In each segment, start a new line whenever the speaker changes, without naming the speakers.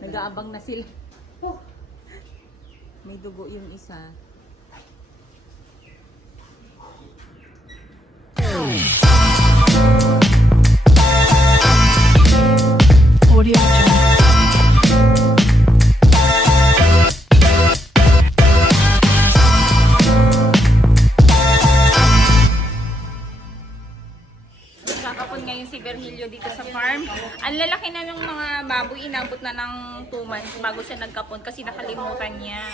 Nag-aabang na sila. May dugo yung isa. Farm. Ang lalaki na ng mga baboy, inabot na ng 2 months bago siya nagkapon kasi nakalimutan niya.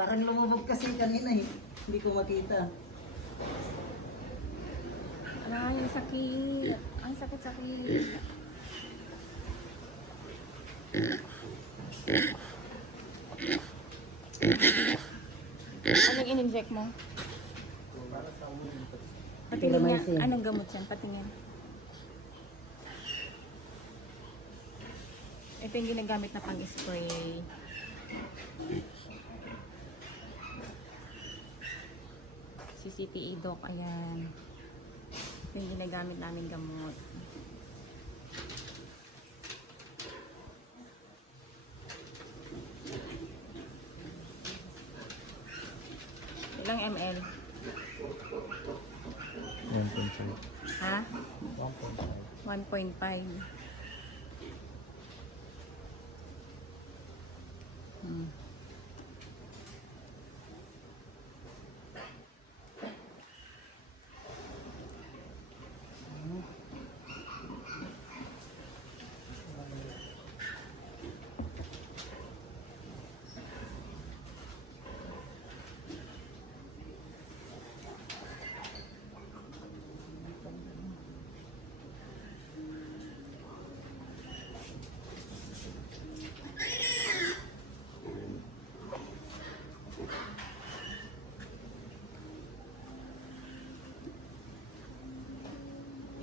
Parang lumubog kasi kanina eh. Hindi ko makita.
Ay, ang sakit. Ang sakit-sakit. Anong in-inject mo? Patingin niya. Anong gamot yan? Patingin. Ito yung ginagamit na pang-spray. CPE doc, ayan. Ito yung ginagamit namin gamot. Ilang ml?
1.5.
Ha?
1.5.
1.5. Hmm.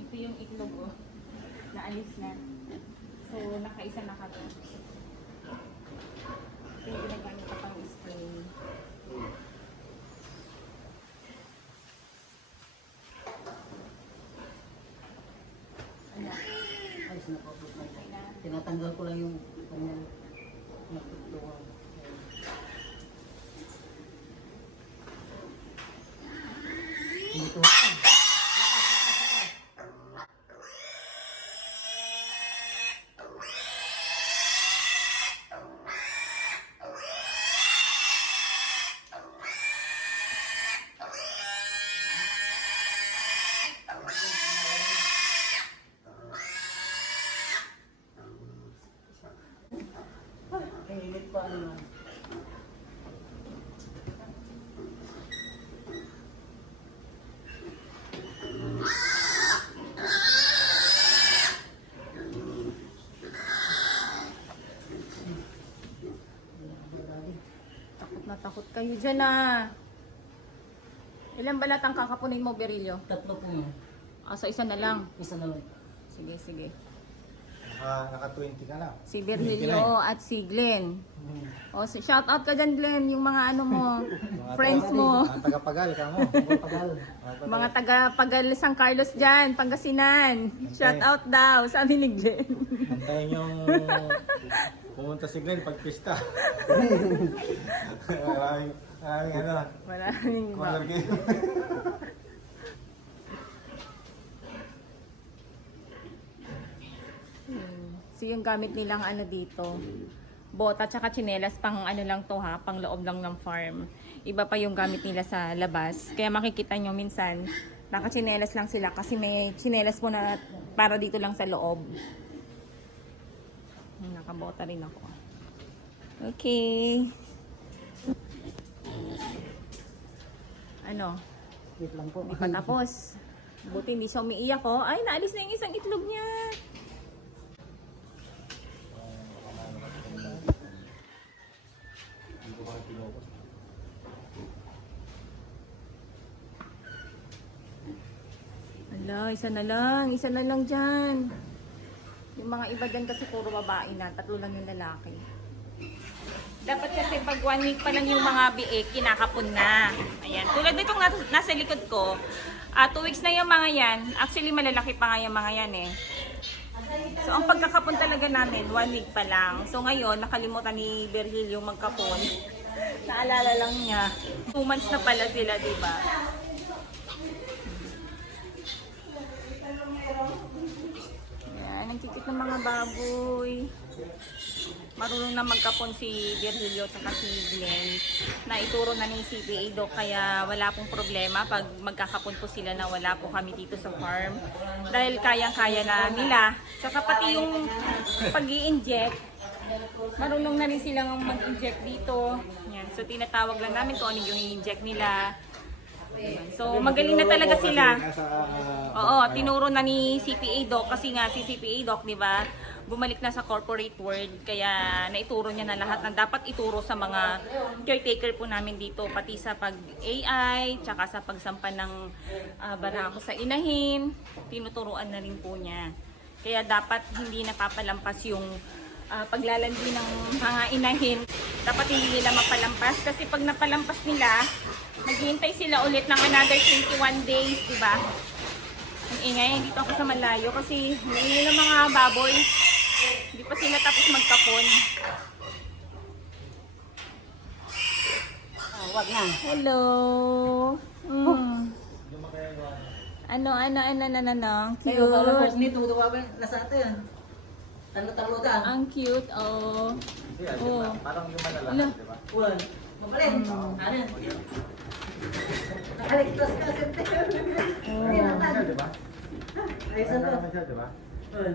Ito yung itlog oh. Naalis na. So, nakaisa na kami. Ito yung ginagamit ko pang spray. Ano?
Ay, sinapapot na.
Na.
Tinatanggal ko lang yung kanyang natutuwa. Dito.
Kayo dyan ah. Ilang balat ang kakapunin mo, Berilio?
Tatlo po nga.
Ah, so isa na lang.
Isa na lang.
Sige, sige.
Naka, naka 20 ka lang.
Si Virgilio at si Glenn.
Hmm.
O, si shout out ka dyan, Glenn, yung mga ano mo,
Mga
friends mo.
Mga taga-pagal ka mo.
Mga taga Pagal San Carlos dyan, Pangasinan. Shout out daw, sabi ni Glenn.
Antayin yung pumunta si Glenn pag pista. maraming, maraming ano,
Maraming
color game.
Hmm. So yung gamit nilang ano dito, bota tsaka tsinelas pang ano lang to ha, pang loob lang ng farm. Iba pa yung gamit nila sa labas. Kaya makikita nyo minsan, nakatsinelas lang sila kasi may tsinelas po na para dito lang sa loob. Nakabota rin ako. Okay. Ano?
Wait lang po.
Hindi pa tapos. Buti hindi siya umiiyak oh. Ay, naalis na yung isang itlog niya. Wala, isa na lang. Isa na lang dyan. Yung mga iba dyan kasi puro babae na. Tatlo lang yung lalaki. Dapat kasi pag one week pa lang yung mga biik, kinakapon na. Ayan. Tulad nitong nas- nasa likod ko, ah two weeks na yung mga yan. Actually, malalaki pa nga yung mga yan eh. So, ang pagkakapon talaga namin, one week pa lang. So, ngayon, nakalimutan ni Virgilio magkapon. Naalala lang niya. Two months na pala sila, di ba? Ang kikit ng mga baboy. Marunong na magkapon si Virgilio at si Glenn na ituro na ni CPA Doc kaya wala pong problema pag magkakapon po sila na wala po kami dito sa farm dahil kayang-kaya na nila saka pati yung pag inject marunong na rin silang mag-inject dito yan. so tinatawag lang namin kung ano yung i-inject nila. So magaling na talaga sila Oo, tinuro na ni CPA Doc kasi nga si CPA Doc, 'di ba? Bumalik na sa corporate world kaya naituro niya na lahat ng dapat ituro sa mga caretaker po namin dito pati sa pag AI, tsaka sa pagsampan ng ah, barako sa inahin, tinuturuan na rin po niya. Kaya dapat hindi napapalampas yung ah, paglalandi ng mga inahin. Dapat hindi nila mapalampas kasi pag napalampas nila, maghihintay sila ulit ng another 21 days, 'di ba? Ang ingay, dito ako sa malayo kasi hindi ng mga baboy. Hindi pa sila tapos magkapon.
Ah, wag na.
Hello! Mm. Ano, ano, ano, ano, ano, ano?
Kayo,
Cute!
first nito, nasa atin Talo-talo ka.
Ang cute, oh. Oh.
Parang yung malalaki,
Ala.
di ba?
Wal. Mabalin. Ano? Nakaligtas ka, sente. Ay,
Ano siya, di ba?
Ayos
Ano
na
naman siya, di ba?
Wal.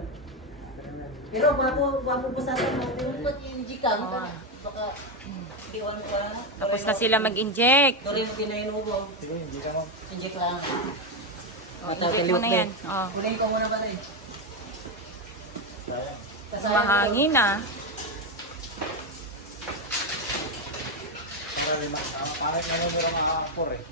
Pero bago, bago po sa atin, ba't yung Gcash?
Ah.
Baka, di ano ka.
Tapos na sila mag-inject.
Dali mo kinayin mo
Sige, hindi ka mo.
Inject lang.
Oh, inject mo na yan. Oh.
Kunin ko muna ba na eh. Kasi
Mahangin ah.
Lima. ah, Parang nanumura mga kapor eh.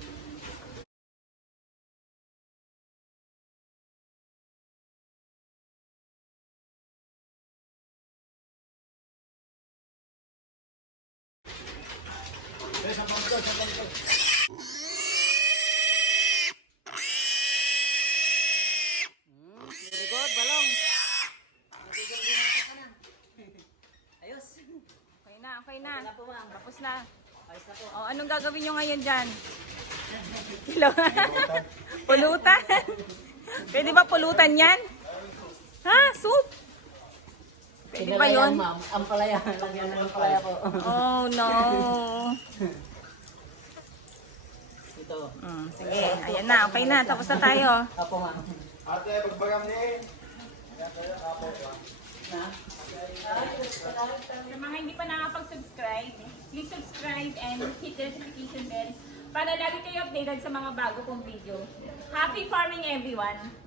Very good, balong. Ayos.
Okay na, okay na.
Wala po ma'am.
Tapos na.
Po.
Oh, anong gagawin nyo ngayon dyan? Hello? pulutan? Pwede ba pulutan yan? Ha? Soup? Pwede ba yun?
ma'am. Ang palaya. Lagyan ng palaya po.
Oh no.
Ito.
Mm, sige, ayan na, okay na. Tapos na tayo.
Apo, ma'am.
Ate, pagbagam niya eh.
Na?
Sa mga hindi pa nakapag-subscribe, please subscribe and hit the notification bell para lagi kayo updated sa mga bago kong video. Happy farming everyone!